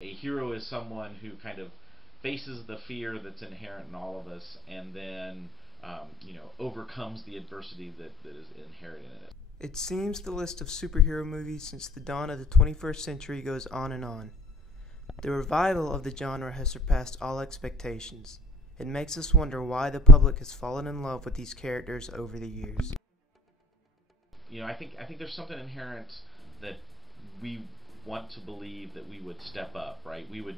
A hero is someone who kind of faces the fear that's inherent in all of us, and then overcomes the adversity that is inherent in it. It seems the list of superhero movies since the dawn of the 21st century goes on and on. The revival of the genre has surpassed all expectations. It makes us wonder why the public has fallen in love with these characters over the years. I think there's something inherent that we want to believe that we would step up, right? We would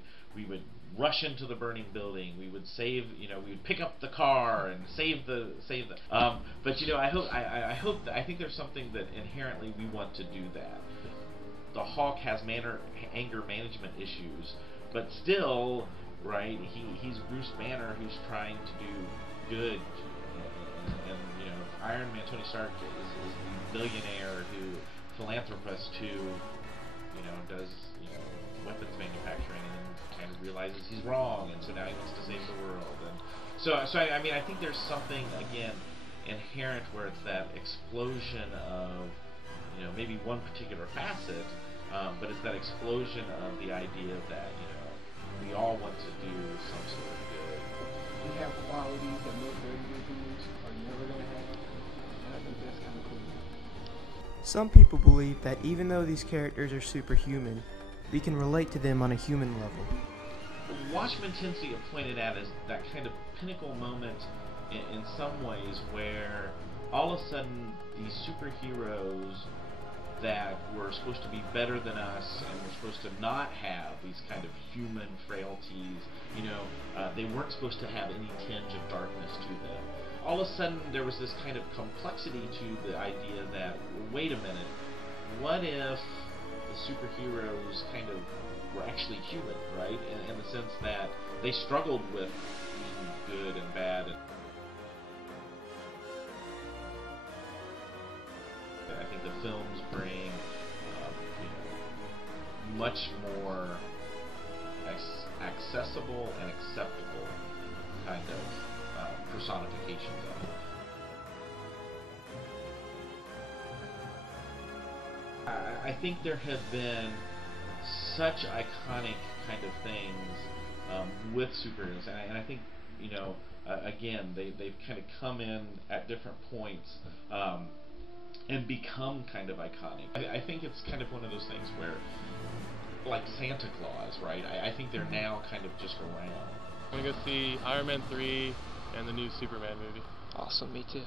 rush into the burning building. We would save, we would pick up the car and save the. But I think there's something that inherently we want to do that. The Hulk has anger management issues, but still, right? He's Bruce Banner who's trying to do good, and Iron Man, Tony Stark is the billionaire who philanthropist who does weapons manufacturing and then kind of realizes he's wrong, and so now he wants to save the world. And I think there's something again inherent where it's that explosion of maybe one particular facet, but it's that explosion of the idea that we all want to do some sort of good. We have qualities that most regular humans are never going to have, and I think that's kind of cool. Some people believe that even though these characters are superhuman, we can relate to them on a human level. Watchmen tends to get pointed at as that kind of pinnacle moment in some ways where all of a sudden these superheroes that were supposed to be better than us and were supposed to not have these kind of human frailties, they weren't supposed to have any tinge of darkness to them. All of a sudden there was this kind of complexity to the idea that, wait a minute, what if the superheroes kind of were actually human, right? In the sense that they struggled with being good and bad. And I think the films bring much more accessible and acceptable kind of personifications of it. I think there have been such iconic kind of things with superheroes, and I think again they've kind of come in at different points and become kind of iconic. I think it's kind of one of those things where, like Santa Claus, right? I think they're now kind of just around. I'm gonna go see Iron Man 3 and the new Superman movie. Awesome, me too.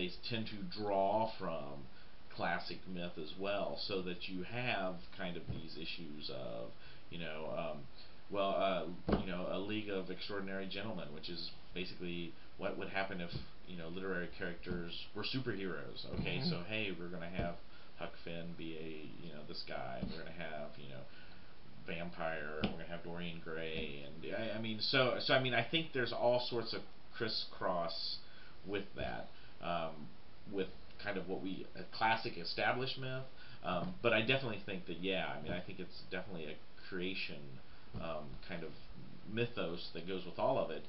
they tend to draw from classic myth as well, so that you have kind of these issues of, you know, a League of Extraordinary Gentlemen, which is basically what would happen if, you know, literary characters were superheroes. Okay, so hey, we're gonna have Huck Finn be this guy. We're gonna have, vampire. We're gonna have Dorian Gray, and I think there's all sorts of crisscross with that, with kind of what a classic established myth. But I definitely think that I think it's definitely a creation kind of mythos that goes with all of it.